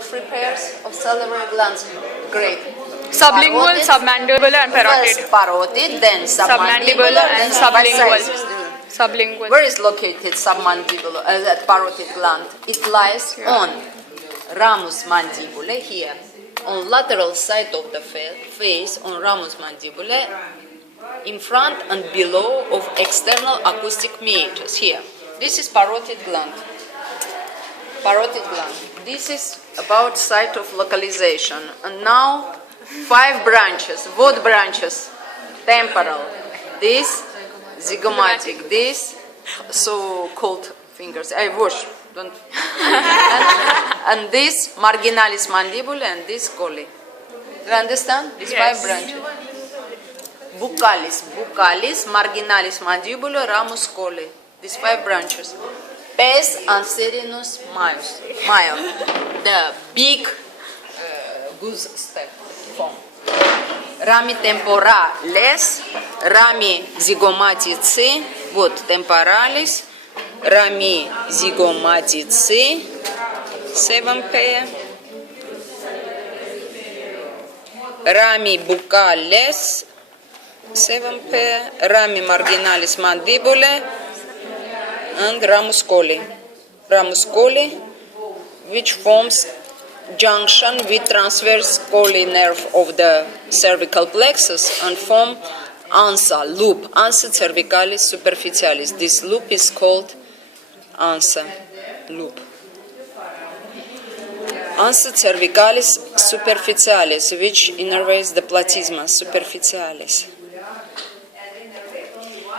what three pairs of salivary glands? Great. Sublingual, submandibular, and parotid. First parotid, then Submandibular and sublingual. Sublingual. Where is located submandibular, that parotid gland? It lies on ramus mandibulae here, on lateral side of the face, on ramus mandibulae, in front and below of external acoustic meatus here. This is parotid gland. Parotid gland. This is about site of localization. And now 5 branches. What branches? Temporal. This zygomatic. This so-called fingers. I wash. Don't. and this marginalis mandibula and this colli. Do you understand? These 5 branches. Buccalis, marginalis mandibula, ramus colli. These 5 branches. Pes anserinus major, the big goose step form. Rami temporales, rami zygomatici, вот temporalis, rami zygomatici, 7 pair. Rami buccales, 7 pair. Rami marginalis mandibulae, and ramus colli. Ramus colli, which forms junction with transverse colli nerve of the cervical plexus and form ansa, loop, ansa cervicalis superficialis. This loop is called ansa loop. Ansa cervicalis superficialis, which innervates the platysma superficialis.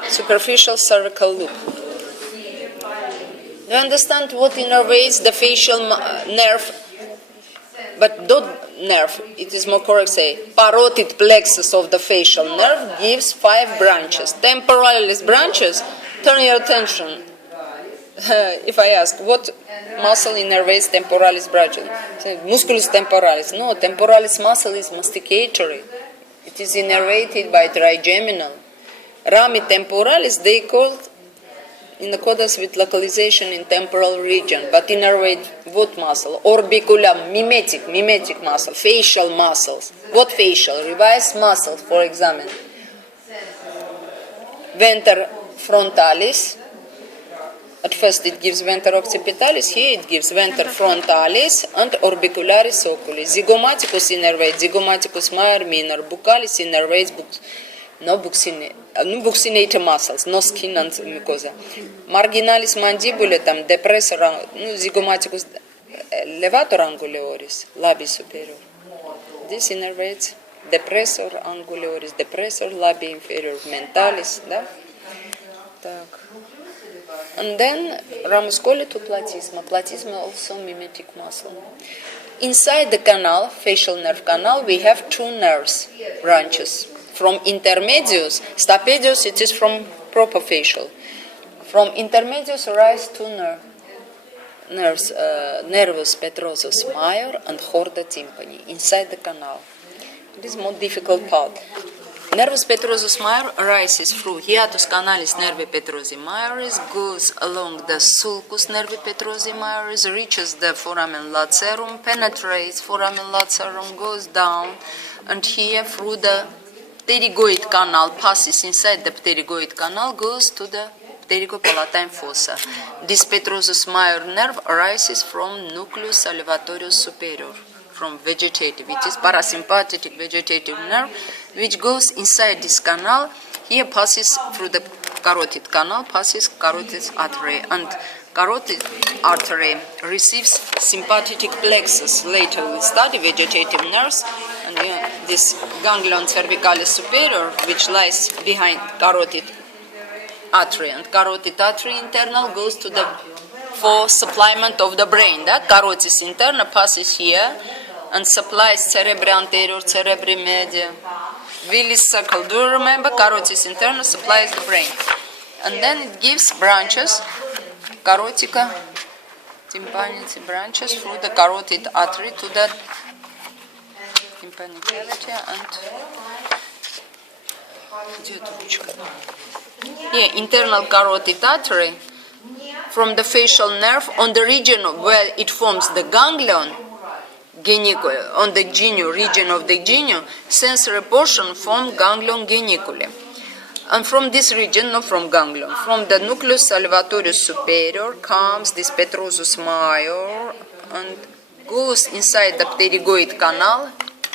Superficial cervical loop. You understand what innervates the facial nerve? But not nerve, it is more correct to say, parotid plexus of the facial nerve gives 5 branches. Temporalis branches, turn your attention. If I ask, what muscle innervates temporalis branches? Musculus temporalis. No, temporalis muscle is masticatory. It is innervated by trigeminal. Rami temporalis, they called in accordance with localization in temporal region, but innervate what muscle? Orbiculum, mimetic muscle, facial muscles. What facial? Revise muscles, for example. Venter frontalis. At first it gives venter occipitalis, here it gives venter frontalis and orbicularis oculi. Zygomaticus innervates, zygomaticus major minor, buccalis innervates, buccinator muscles, no skin and mucosa. Marginalis mandibulae, там depressor, zygomaticus levator anguleoris, labii superior. This innervates depressor anguleoris, depressor labii inferior, mentalis, да? Так. And then ramus colli to platysma. Platysma also mimetic muscle. Inside the canal, facial nerve canal, we have 2 nerves branches. From intermedius, stapedius, it is from proper facial. From intermedius arise 2 nerves, nervus petrosus major and chorda tympani, inside the canal. This is more difficult part. Nervus petrosus major arises through hiatus canalis nervi petrosi majoris, goes along the sulcus nervi petrosi majoris, reaches the foramen lacerum, penetrates foramen lacerum, goes down, and here through the pterygoid canal, passes inside the pterygoid canal, goes to the pterygopalatine fossa. This petrosus major nerve arises from nucleus salivatorius superior, from vegetative. It is parasympathetic vegetative nerve, which goes inside this canal. Here passes through the carotid canal, passes carotid artery, and carotid artery receives sympathetic plexus. Later we'll study vegetative nerves, and this ganglion cervicalis superior, which lies behind carotid artery, and carotid artery internal goes to the for supplement of the brain. That carotis interna passes here and supplies cerebri anterior, cerebri media, Willis circle. Do you remember? Carotis interna supplies the brain, and then it gives branches, carotica tympanic branches through the carotid artery to the tympanic cavity and internal carotid artery from the facial nerve on the region where it forms the ganglion. on the genio, region of the genio, sensory portion from ganglion geniculi. And from this region, not from ganglion, from the nucleus salivatorius superior comes this petrosus major and goes inside the pterygoid canal,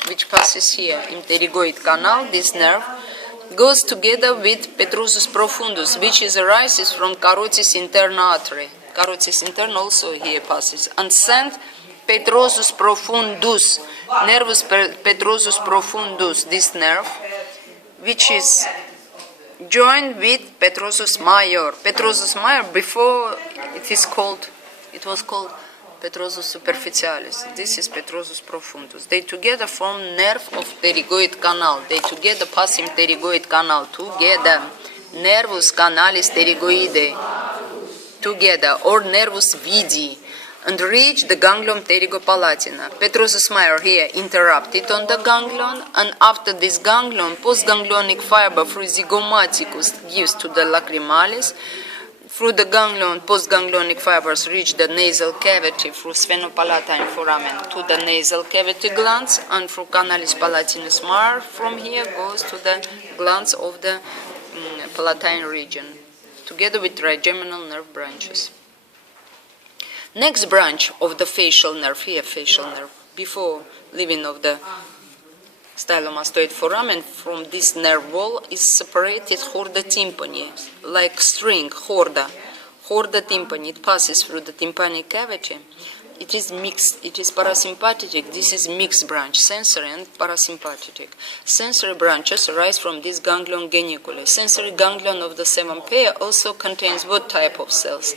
which passes here in pterygoid canal, this nerve, goes together with petrosus profundus, which arises from carotis interna artery. Carotis interna also here passes, and send petrosus profundus, nervus petrosus profundus, this nerve, which is joined with petrosus major. Petrosus major, before it was called petrosus superficialis. This is petrosus profundus. They together form nerve of pterygoid canal. They together pass in pterygoid canal together. Nervus canalis pterygoide together, or nervus vidi, and reach the ganglion pterygopalatina. Petrosus major here interrupted on the ganglion, and after this ganglion, postganglionic fiber through zygomaticus gives to the lacrimalis. Through the ganglion, postganglionic fibers reach the nasal cavity through sphenopalatine foramen to the nasal cavity glands, and through canalis palatinus major from here goes to the glands of the palatine region, together with trigeminal nerve branches. Next branch of the facial nerve, here facial nerve, before leaving of the stylomastoid foramen, from this nerve wall is separated chorda tympani, like string, chorda tympani. It passes through the tympanic cavity. It is mixed, it is parasympathetic. This is mixed branch, sensory and parasympathetic. Sensory branches arise from this ganglion geniculi. Sensory ganglion of the 7 pair also contains what type of cells?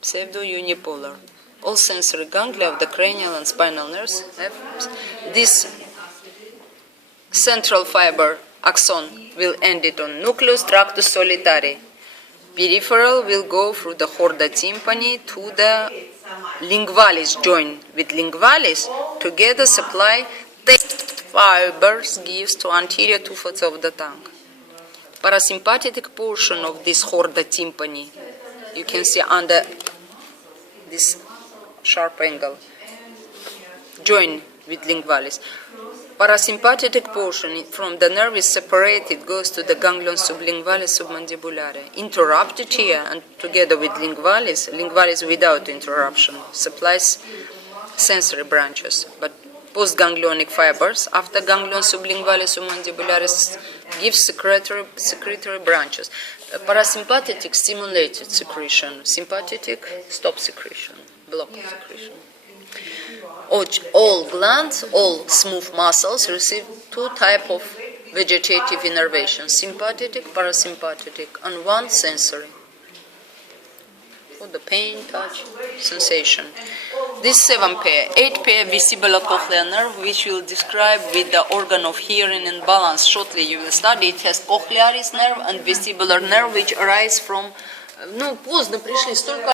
Pseudo-unipolar. All sensory ganglia of the cranial and spinal nerves have this central fiber axon will end it on nucleus tractus solitari. Peripheral will go through the chorda tympani to the lingualis, join with lingualis, together supply taste fibers gives to anterior 2/4 of the tongue. Parasympathetic portion of this chorda tympani, you can see under this sharp angle, join with lingualis. Parasympathetic portion from the nerve is separated, goes to the ganglion sublingualis submandibulare. Interrupted here and together with lingualis without interruption, supplies sensory branches. But postganglionic fibers after ganglion sublingualis submandibularis give secretory branches. Parasympathetic stimulated secretion, sympathetic stop secretion, block secretion. All glands, all smooth muscles receive 2 types of vegetative innervation, sympathetic, parasympathetic, and 1 sensory, for the pain, touch, sensation. This 7 pair, 8 pair vestibulocochlear nerve, which we'll describe with the organ of hearing and balance shortly. You will study. It has cochlearis nerve and vestibular nerve, which arise from... поздно пришли, столько